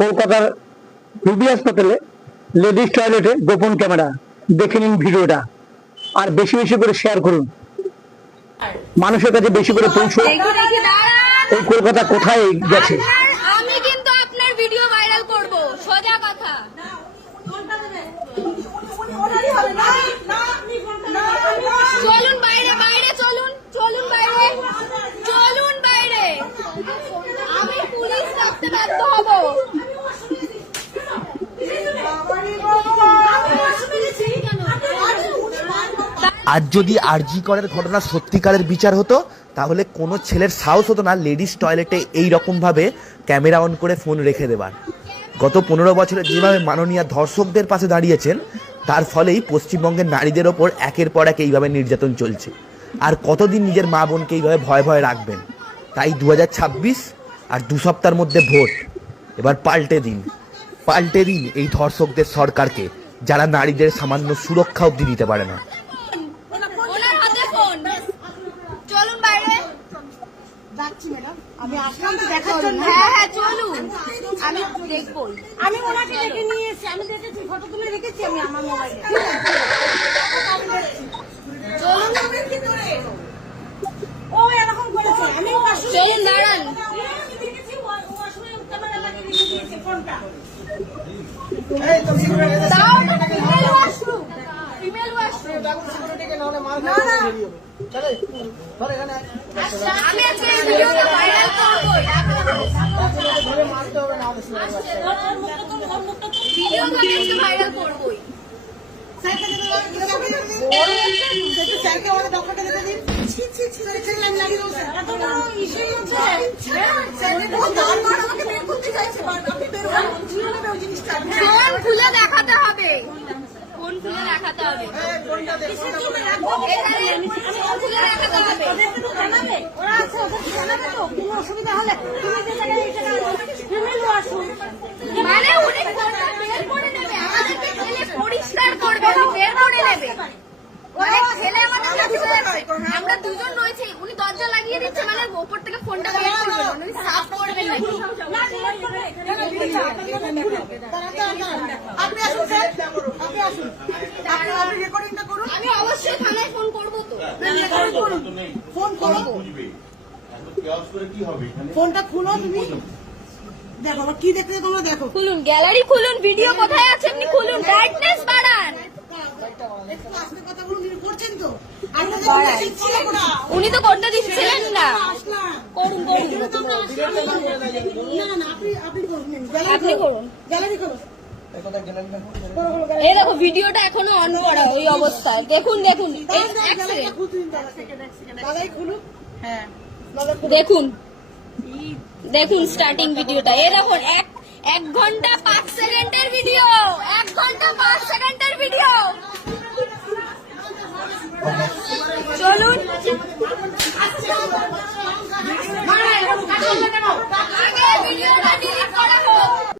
কলকাতার রুবি হাসপাতালে লেডিস টয়লেটে গোপন ক্যামেরা। দেখে নিন ভিডিওটা, আর বেশি বেশি করে শেয়ার করুন, মানুষের কাছে বেশি করে পৌঁছুন। এই কলকাতা কোথায় গেছে? আমি কিন্তু আপনার ভিডিও ভাইরাল করব, সোজা কথা। চলুন বাইরে, বাইরে চলুন, চলুন বাইরে, চলুন বাইরে। আমি পুলিশ ডাকতে বাধ্য হব। আজ যদি আরজি করের ঘটনা সত্যিকারের বিচার হতো, তাহলে কোনো ছেলের সাহস হতো না লেডিস টয়লেটে এই রকম ভাবে ক্যামেরা অন করে ফোন রেখে দেবার। গত 15 বছরে যেভাবে মাননীয় ধর্ষকদের পাশে দাঁড়িয়েছেন, তার ফলেই পশ্চিমবঙ্গের নারীদের ওপর একের পর এক এইভাবে নির্যাতন চলছে। আর কতদিন নিজের মা বোনকে এইভাবে ভয়ে ভয়ে রাখবেন? তাই 2026 আর 2 সপ্তাহের মধ্যে ভোট। এবার পাল্টে দিন, পাল্টে দিন এই ধর্ষকদের সরকারকে, যারা নারীদের সামান্য সুরক্ষা অবধি দিতে পারে না। ওনার হাতে ফোন। চলুন বাইরে। যাচ্ছি ম্যাডাম, আমি আসলাম তো দেখার জন্য। হ্যাঁ হ্যাঁ চলুন, আমি দেখবো। আমি ওনাকে ডেকে নিয়ে এসেছি, আমি দেখেছি, ফটো তুলে রেখেছি আমি আমার মোবাইলে। চলুন, ও এরকম করেছে, আমি চলুন দাঁড়ান। আমি দেখেছি ওয়াশরুমে ক্যামেরা লাগিয়ে রেখে দিয়েছে ফোনটা। দাও, ফিমেল ওয়াশরুম, ফিমেল ওয়াশরুম। আমি আজকে এই ভিডিওটা ভাইরাল করবই। ভিডিওটা আজকে ভাইরাল করবই। স্যারকে আমাদের ডক্টরকে দেখে দিন। ছি ছি ছি, স্যার লাইন লাগিয়ে দাও স্যার। এত বড় ইস্যু হচ্ছে। স্যার ও বারবার আমাকে বের করতে চাইছে, আপনি বের হন, ঝুলে নেবে ওই জিনিসটা। ফোন খুলে দেখাতে হবে, ফোন খুলে দেখাতে হবে, ফোন খুলে দেখাতে হবে। ওদেরকে তো জানাবে, ওরা আছে, ওদেরকে জানাবে তো, কোনো অসুবিধা হলে তুমি যে জায়গায় এই জায়গায় ফিমেল ওয়াশরুম। মানে উনি ফোনটা বের করে নেবে, আমাদেরকে ঠেলে পরিষ্কার করবে, উনি বের করে নেবে। মানে ছেলে আমাদের কাছে যাচ্ছে, আমরা দুজন রয়েছি, উনি দরজা লাগিয়ে দিচ্ছে, মানে ওপর থেকে ফোনটা বের করবেন, উনি সাফ করবেন নাকি? আপনি আসুন স্যার, আপনি আসুন, আপনি রেকর্ডিংটা করুন। আমি অবশ্যই থানায় ফোন করবো তো। ফোন করুন, ফোনটা খুলো, তুমি দেখো আমার কি দেখতে তোমরা দেখো। খুলুন, গ্যালারি খুলুন, ভিডিও কোথায় আছে আপনি খুলুন, ব্রাইটনেস বাড়ান। একটু আস্তে কথা বলুন, তিনি করছেন তো। আমি তো দেখছি ছিল না, উনি তো করতে দিচ্ছিলেন না। আসলাম। করুন করুন, না না, আপনি করুন, আপনি করুন। গ্যালারি করুন। এই দেখো ভিডিওটা এখনো অন করা ওই অবস্থায়, দেখুন দেখুন, এই এক সেকেন্ড দাদাই খুলুন। হ্যাঁ দেখুন, দেখুন স্টার্টিং ভিডিওটা। এই দেখুন 1 ঘন্টা 5 সেকেন্ডের ভিডিও, 1 ঘন্টা 5 সেকেন্ডের ভিডিও। চলুন, আগে ভিডিওটা ডিলিট করা হোক।